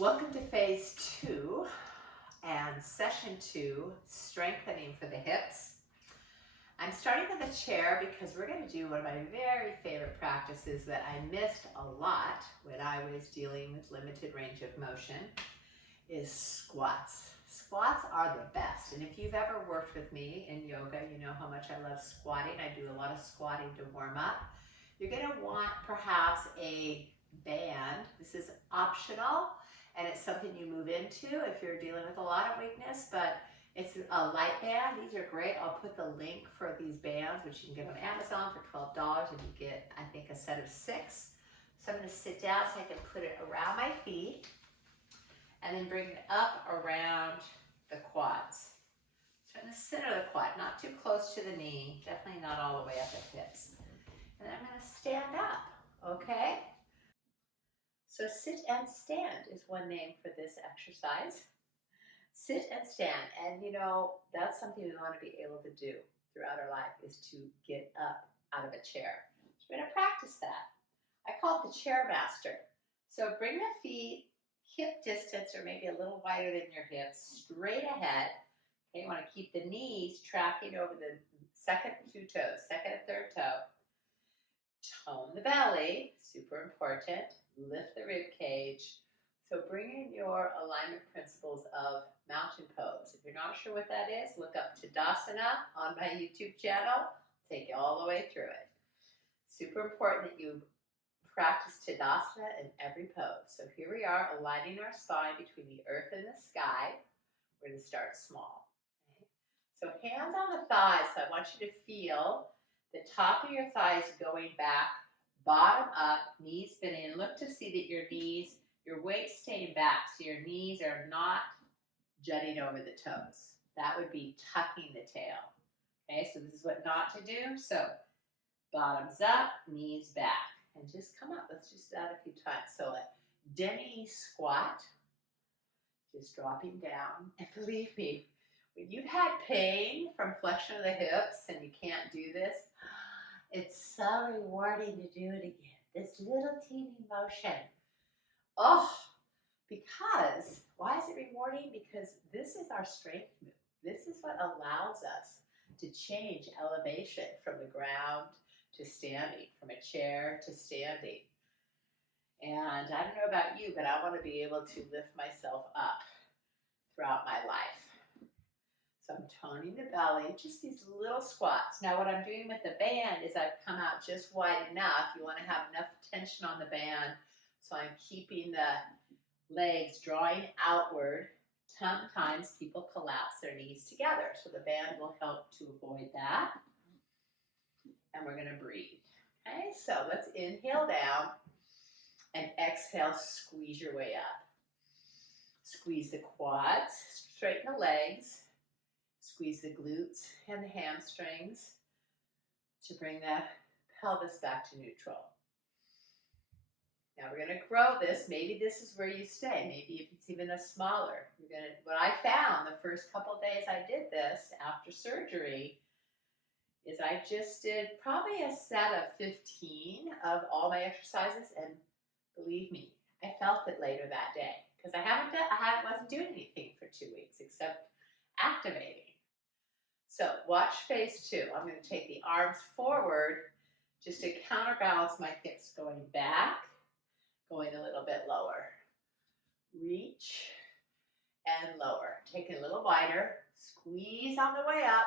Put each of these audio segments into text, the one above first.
Welcome to phase 2 and session 2, strengthening for the hips. I'm starting with a chair because we're going to do one of my very favorite practices that I missed a lot when I was dealing with limited range of motion is squats. Squats are the best, and if you've ever worked with me in yoga, you know how much I love squatting. I do a lot of squatting to warm up. You're going to want perhaps a band. This is optional, and it's something you move into if you're dealing with a lot of weakness, but it's a light band. These are great. I'll put the link for these bands, which you can get on Amazon for $12, and you get, I think, a set of 6. So I'm going to sit down so I can put it around my feet and then bring it up around the quads. So in the center of the quad, not too close to the knee, definitely not all the way up at hips. And then I'm going to stand up, okay? So sit and stand is one name for this exercise. Sit and stand, and you know, that's something we want to be able to do throughout our life, is to get up out of a chair. So we're going to practice that. I call it the chair master. So bring the feet hip distance, or maybe a little wider than your hips, straight ahead. Okay, you want to keep the knees tracking over the second and third toe. Tone the belly, super important. Lift the rib cage. So bring in your alignment principles of mountain pose. If you're not sure what that is, look up Tadasana on my YouTube channel. Take you all the way through it. Super important that you practice Tadasana in every pose. So here we are, aligning our spine between the earth and the sky. We're going to start small. Okay? So hands on the thighs. So I want you to feel the top of your thighs going back, bottom up, knees bending. Look to see that your weight's staying back, so your knees are not jutting over the toes. That would be tucking the tail. Okay, so this is what not to do. So bottoms up, knees back. And just come up. Let's just do that a few times. So a demi squat, just dropping down. And believe me, when you've had pain from flexion of the hips and you can't do this, it's so rewarding to do it again. This little teeny motion. Oh, because, why is it rewarding? Because this is our strength move. This is what allows us to change elevation from the ground to standing, from a chair to standing. And I don't know about you, but I want to be able to lift myself up throughout my life. So I'm toning the belly, just these little squats. Now what I'm doing with the band is I've come out just wide enough. You want to have enough tension on the band. So I'm keeping the legs drawing outward. Sometimes people collapse their knees together. So the band will help to avoid that. And we're going to breathe. Okay, so let's inhale down and exhale, squeeze your way up. Squeeze the quads, straighten the legs, squeeze the glutes and the hamstrings to bring the pelvis back to neutral. Now we're going to grow this. Maybe this is where you stay. Maybe if it's even a smaller. What I found the first couple of days I did this after surgery is I just did probably a set of 15 of all my exercises, and believe me, I felt it later that day because I wasn't doing anything for 2 weeks except activating. So watch phase 2. I'm going to take the arms forward just to counterbalance my hips going back, going a little bit lower. Reach and lower. Take it a little wider. Squeeze on the way up.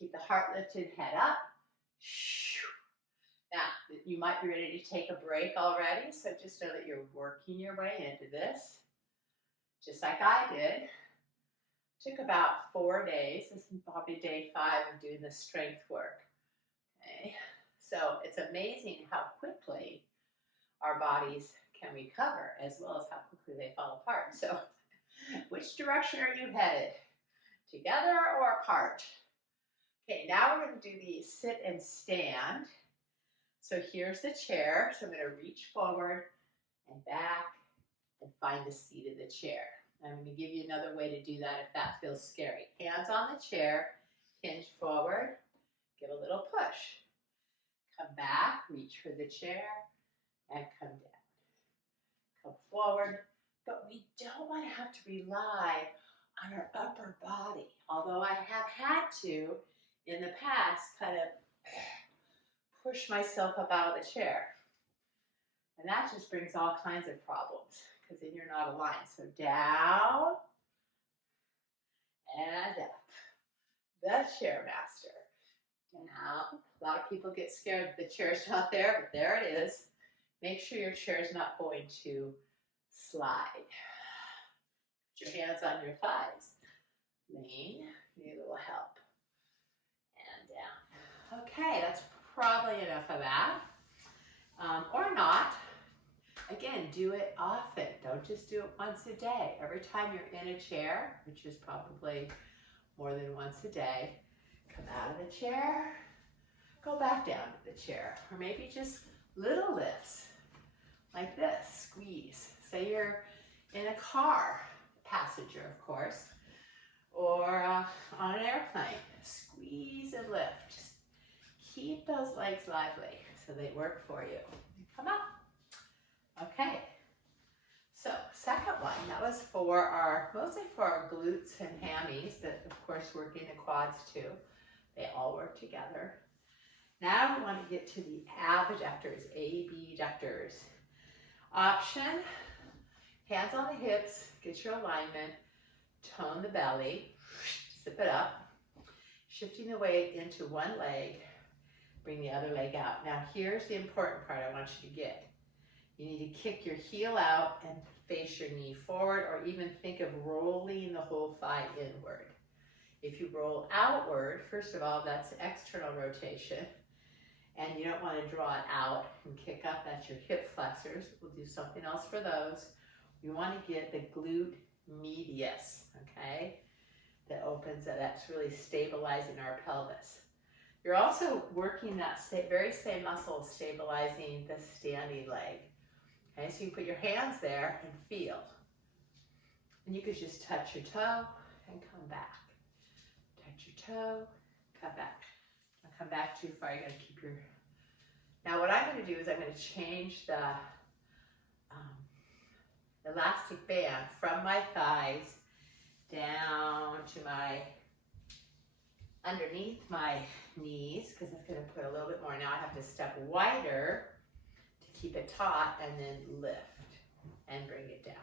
Keep the heart lifted, head up. Now, you might be ready to take a break already, so just know that you're working your way into this, just like I did. Took about 4 days. This is probably day 5 of doing the strength work. Okay, so it's amazing how quickly our bodies can recover, as well as how quickly they fall apart. So, which direction are you headed? Together or apart? Okay, now we're going to do the sit and stand. So here's the chair. So I'm going to reach forward and back and find the seat of the chair. I'm going to give you another way to do that if that feels scary. Hands on the chair, hinge forward, give a little push. Come back, reach for the chair, and come down. Come forward, but we don't want to have to rely on our upper body. Although I have had to, in the past, kind of push myself up out of the chair. And that just brings all kinds of problems because then you're not aligned. So down and up. The chair master. Down. A lot of people get scared the chair's not there, but there it is. Make sure your chair's not going to slide. Put your hands on your thighs. Lean. Need a little help. And down. Okay, that's probably enough of that. Or not. Again, do it often. Don't just do it once a day. Every time you're in a chair, which is probably more than once a day, come out of the chair, go back down to the chair. Or maybe just little lifts, like this, squeeze. Say you're in a car, passenger of course, or on an airplane, squeeze and lift. Just keep those legs lively so they work for you. Come up. Okay, so second one, that was for mostly for our glutes and hammies, but of course working the quads too. They all work together. Now we want to get to the abductors, abductors. Option, hands on the hips, get your alignment, tone the belly, zip it up, shifting the weight into one leg, bring the other leg out. Now here's the important part I want you to get. You need to kick your heel out and face your knee forward, or even think of rolling the whole thigh inward. If you roll outward, first of all, that's external rotation, and you don't want to draw it out and kick up. That's your hip flexors. We'll do something else for those. We want to get the glute medius, okay? That opens it. That's really stabilizing our pelvis. You're also working that very same muscle, stabilizing the standing leg. Okay, so you put your hands there and feel. And you could just touch your toe and come back. Touch your toe, come back. Don't come back too far, you gotta keep your... Now what I'm gonna do is I'm gonna change the elastic band from my thighs down to underneath my knees, because it's gonna put a little bit more. Now I have to step wider to keep it taut, and then lift and bring it down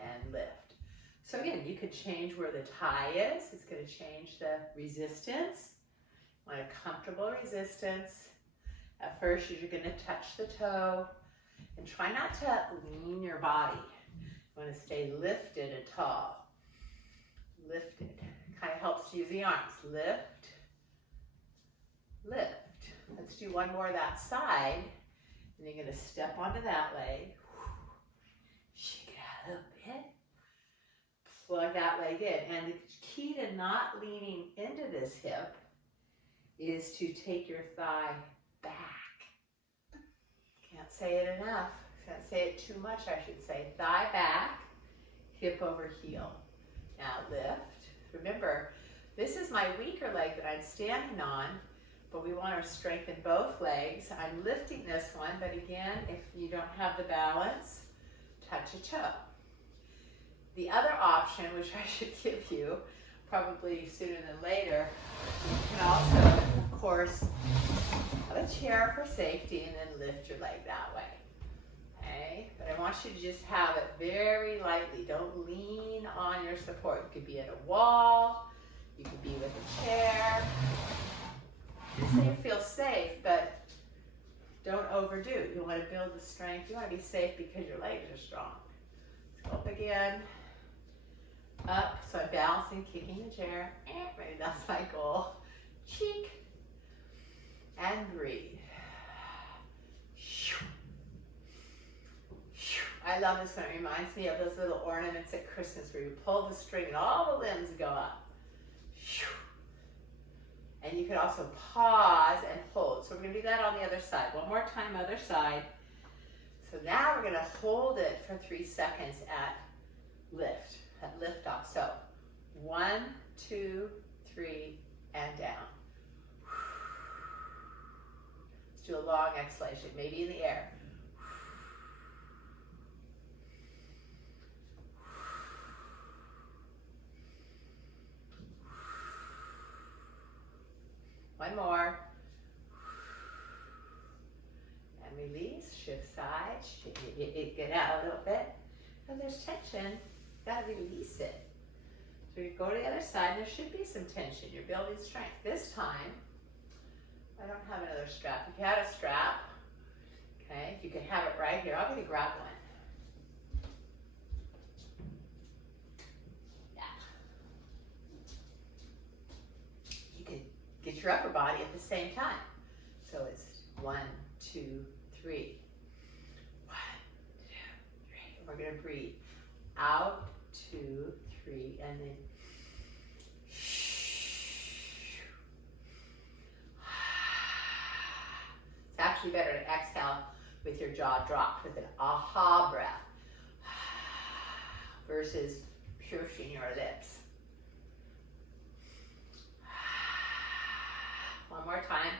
and lift. So again, you could change where the tie is. It's going to change the resistance. You want a comfortable resistance. At first, you're going to touch the toe and try not to lean your body. You want to stay lifted and tall. Lifted. Kind of helps to use the arms. Lift, lift. Let's do one more that side. And you're going to step onto that leg. Shake it out a little bit. Plug that leg in. And the key to not leaning into this hip is to take your thigh back. Can't say it enough. Can't say it too much, I should say. Thigh back, hip over heel. Now lift. Remember, this is my weaker leg that I'm standing on, but we want to strengthen both legs. I'm lifting this one, but again, if you don't have the balance, touch a toe. The other option, which I should give you probably sooner than later, you can also, of course, have a chair for safety and then lift your leg that way. Okay? But I want you to just have it very lightly. Don't lean on your support. You could be at a wall, you could be with a chair. Just so you feel safe, but don't overdo it. You want to build the strength. You want to be safe because your legs are strong. Let's go up again. Up. So I'm balancing, kicking the chair. Maybe that's my goal. Cheek. And breathe. I love this one. It reminds me of those little ornaments at Christmas where you pull the string and all the limbs go up. And you can also pause and hold. So we're going to do that on the other side. One more time, other side. So now we're going to hold it for 3 seconds at lift, at lift off. So 1, 2, 3, and down. Let's do a long exhalation, maybe in the air. One more. And release, shift sides, get out a little bit. And there's tension, you gotta release it. So you go to the other side, and there should be some tension. You're building strength. This time, I don't have another strap. If you had a strap, okay, you can have it right here. I'm gonna grab one. Get your upper body at the same time. So it's 1, 2, 3. 1, 2, 3. And we're gonna breathe. Out, 2, 3, and then it's actually better to exhale with your jaw dropped with an aha breath versus pursing your lips. One more time.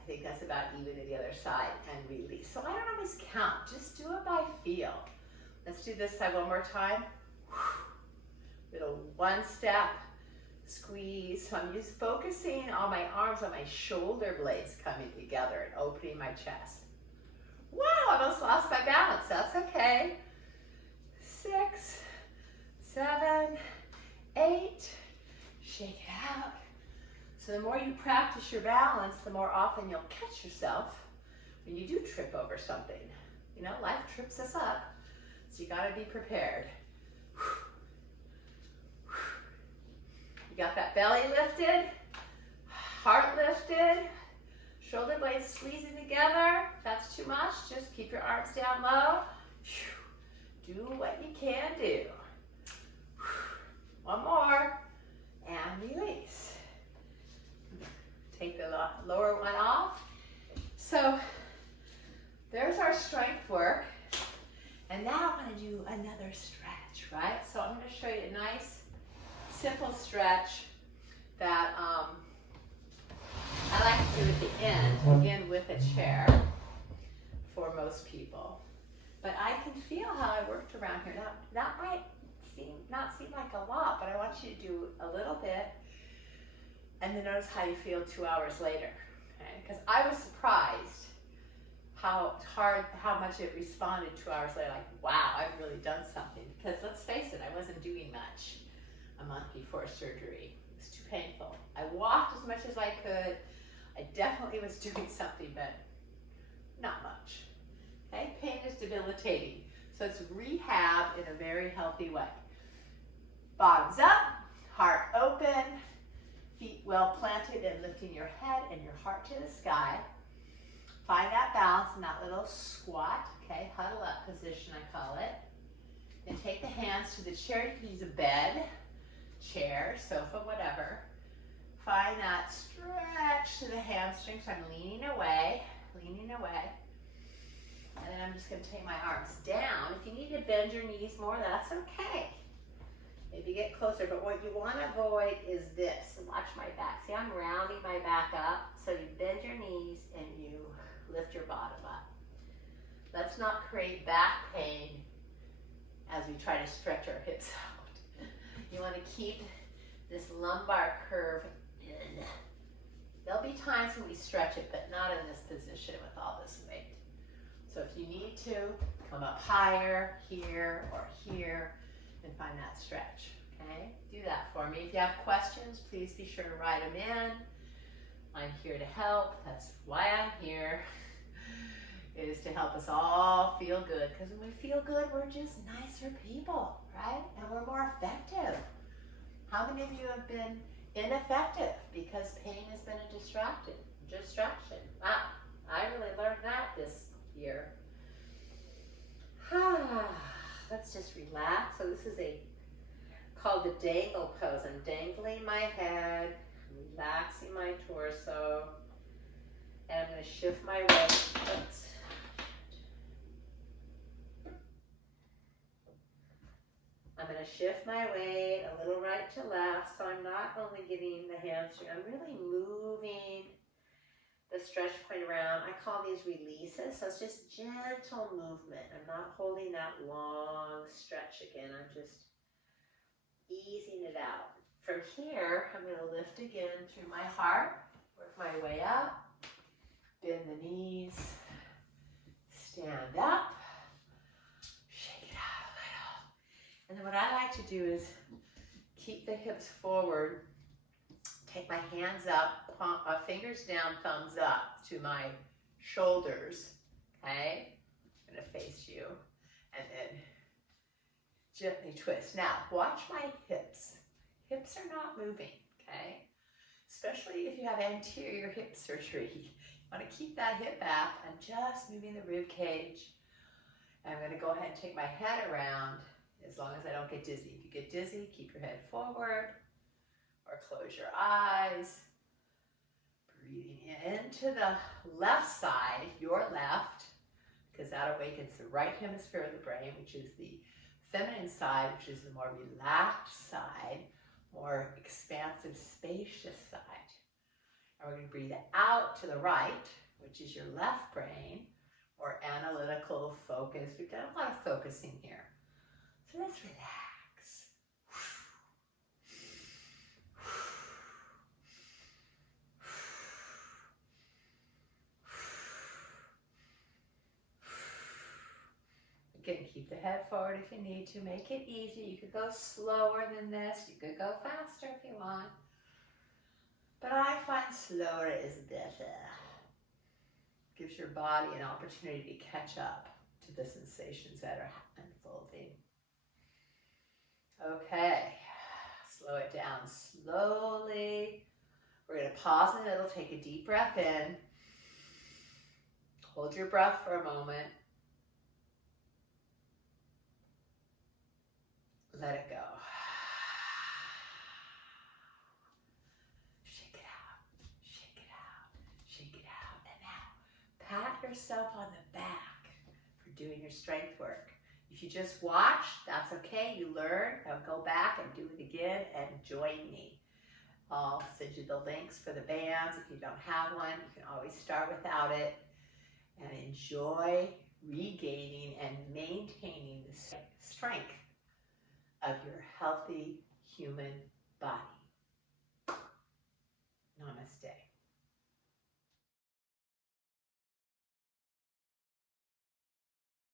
I think that's about even to the other side, and release. So I don't always count, just do it by feel. Let's do this side one more time. Little one step, squeeze. So I'm just focusing on my arms, on my shoulder blades coming together and opening my chest. Wow, I almost lost my balance, that's okay. 6, 7, 8, shake it out. So the more you practice your balance, the more often you'll catch yourself when you do trip over something. You know, life trips us up, so you gotta be prepared. You got that belly lifted, heart lifted, shoulder blades squeezing together. If that's too much, just keep your arms down low. Do what you can do. One more, and release. Take the lower one off. So there's our strength work. And now I'm gonna do another stretch, right? So I'm gonna show you a nice, simple stretch that I like to do at the end, again with a chair for most people. But I can feel how I worked around here. Now, that might not seem like a lot, but I want you to do a little bit and then notice how you feel 2 hours later, okay? Because I was surprised how much it responded 2 hours later, like, wow, I've really done something. Because let's face it, I wasn't doing much a month before surgery. It was too painful. I walked as much as I could. I definitely was doing something, but not much, okay? Pain is debilitating. So it's rehab in a very healthy way. Bottoms up, heart open, feet well planted and lifting your head and your heart to the sky. Find that balance in that little squat, okay? Huddle up position, I call it. Then take the hands to the chair. You can use a bed, chair, sofa, whatever. Find that stretch to the hamstrings. So I'm leaning away. And then I'm just gonna take my arms down. If you need to bend your knees more, that's okay. Maybe get closer, but what you want to avoid is this. And watch my back. See, I'm rounding my back up. So you bend your knees and you lift your bottom up. Let's not create back pain as we try to stretch our hips out. You want to keep this lumbar curve in. There'll be times when we stretch it, but not in this position with all this weight. So if you need to, come up higher, here or here, and find that stretch, okay? Do that for me. If you have questions, please be sure to write them in. I'm here to help. That's why I'm here, is to help us all feel good. Because when we feel good, we're just nicer people, right? And we're more effective. How many of you have been ineffective because pain has been a distraction? Wow, I really learned that this year. Let's just relax. So this is called the dangle pose. I'm dangling my head, relaxing my torso, and I'm going to shift my weight. Oops. I'm going to shift my weight a little right to left, so I'm not only getting the hamstring, I'm really moving the stretch point around. I call these releases, so it's just gentle movement. I'm not holding that long stretch again. I'm just easing it out. From here, I'm going to lift again through my heart, work my your way up. Bend the knees. Stand up. Shake it out a little. And then what I like to do is keep the hips forward. Take my hands up, fingers down, thumbs up to my shoulders. Okay? I'm going to face you. And then gently twist. Now, watch my hips. Hips are not moving, okay? Especially if you have anterior hip surgery. You want to keep that hip back. I'm just moving the rib cage. And I'm going to go ahead and take my head around as long as I don't get dizzy. If you get dizzy, keep your head forward or close your eyes. Breathing into the left side, your left, because that awakens the right hemisphere of the brain, which is the feminine side, which is the more relaxed side, more expansive, spacious side. And we're going to breathe out to the right, which is your left brain, more analytical, focused. We've done a lot of focusing here. So let's relax. Again, keep the head forward if you need to. Make it easy. You could go slower than this. You could go faster if you want. But I find slower is better. Gives your body an opportunity to catch up to the sensations that are unfolding. Okay, slow it down slowly. We're going to pause in the middle, take a deep breath in. Hold your breath for a moment. Let it go. Shake it out, shake it out, shake it out. And now, pat yourself on the back for doing your strength work. If you just watch, that's okay. You learn. Now go back and do it again and join me. I'll send you the links for the bands. If you don't have one, you can always start without it. And enjoy regaining and maintaining the strength of your healthy human body. Namaste.